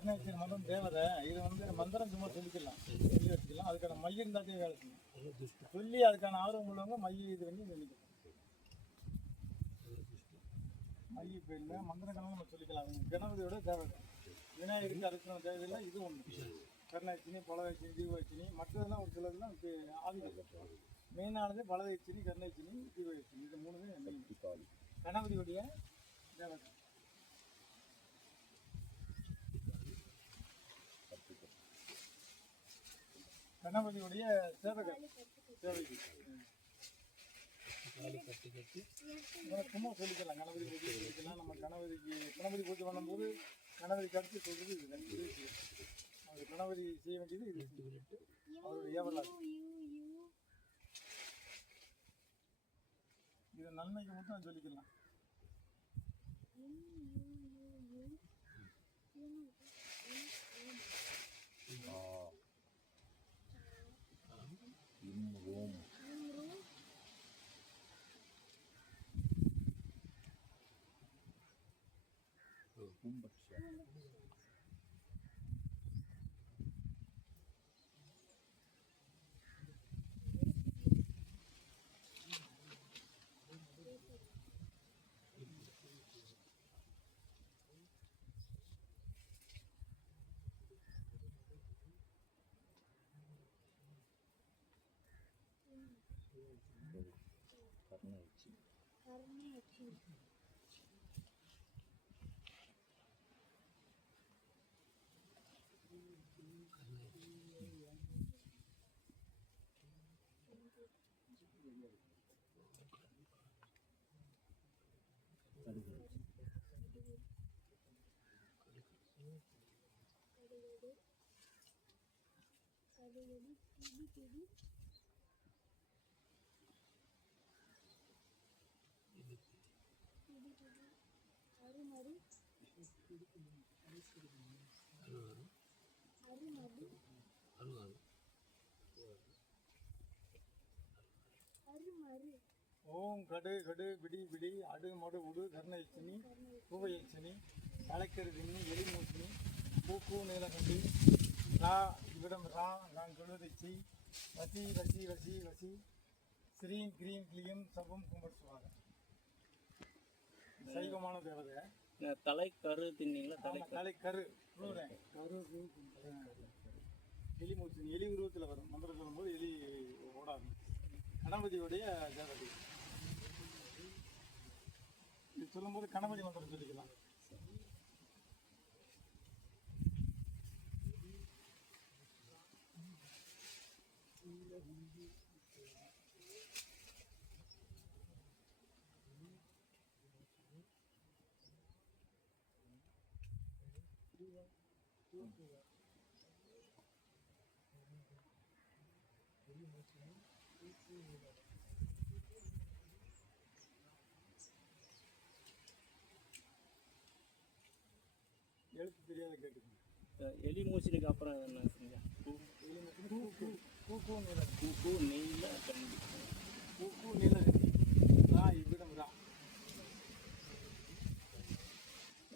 கருணாச்சி மந்திரம் தேவதை. இது மந்திரம் சும்மா சொல்லிக்கலாம், சொல்லி வச்சுக்கலாம். அதுக்கான மையம் இருந்தாலே வேலை செய்யும். சொல்லி அதுக்கான ஆர்வம் உள்ளவங்க மையம் இது பண்ணி சொல்லிக்கலாம். மைய இப்போ இல்லை, மந்திரங்கள்லாம் நம்ம சொல்லிக்கலாம். கணபதியோட தேவதை. விநாயகருக்கு அதுக்கான தேவையில்லை. இது ஒன்று கருணாச்சினி, பலவச்சினி, தீபவச்சினி. மற்றதெல்லாம் ஒரு சிலதுலாம் ஆதிக்கம். மெயினானது பலவச்சினி, கருணாச்சினி, தீபவச்சினி. இது மூணுமே மெயின் கணபதியுடைய தேவதை. கணபதியுடைய சேவகர் சேவைக்கு சும்மா சொல்லிக்கலாம். கணபதி பூஜை சொல்லிக்கலாம். நம்ம கணபதி பூஜை பண்ணும்போது கணபதி கடிச்சு சொல்றது இது. அவர் கணபதி செய்ய வேண்டியது இது. அவருடைய ஏவலாது இது நன்மைக்கு மட்டும் சொல்லிக்கலாம். ஓம் கடு கடு விடி விடி அடு மடு உடு கர்ணயச்சினி பூவையச்சினி தலைக்கரு தின்னி எலிமூச்சினி பூக்கூ நீலகண்டி ரா இவ்விடம் ரா நான் சொல்வதைச்சி வசி வசி வசி வசி ஸ்ரீம் கிரீம் கிளியும் சபம் கும்பர் சுவாக. சைவமான தேவதை. தலைக்கரு தின்னீங்களா? தலைக்கரு எலிமூச்சினி எலி உருவத்தில் வரும். மந்திரம் சொல்லும்போது எலி ஓடாது. கணபதியுடைய தேவதை. இது சொல்லும்போது கணபதி மந்திரம் சொல்லிக்கலாம். எழுத்து தெரியாத கேட்டுக்கணும். எலி மூச்சினுக்கு அப்புறம் என்ன செஞ்சா? பூக்கூ நீல கண்டி பூக்கூ நீலகண்டி ரா இவ்விடம் ரா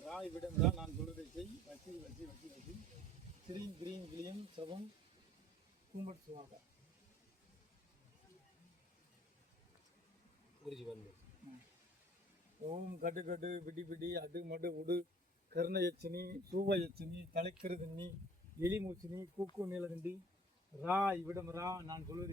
ரா இவ்விடம் ரா நான் சொல்வதை செய் வசி வசி வசி வசி ஸ்ரீம் கிரீம் கிளியும் சபம் கும்பட் சுவாக. ஓம் கடு கடு விடி விடி அடு மடு உடு கருணயச்சினி சூவயச்சினி தலைக்கரு தின்னி எலிமூச்சினி கூக்கு நீலகண்டி ரா இவ்விடம் ரா நான் சொல்வதை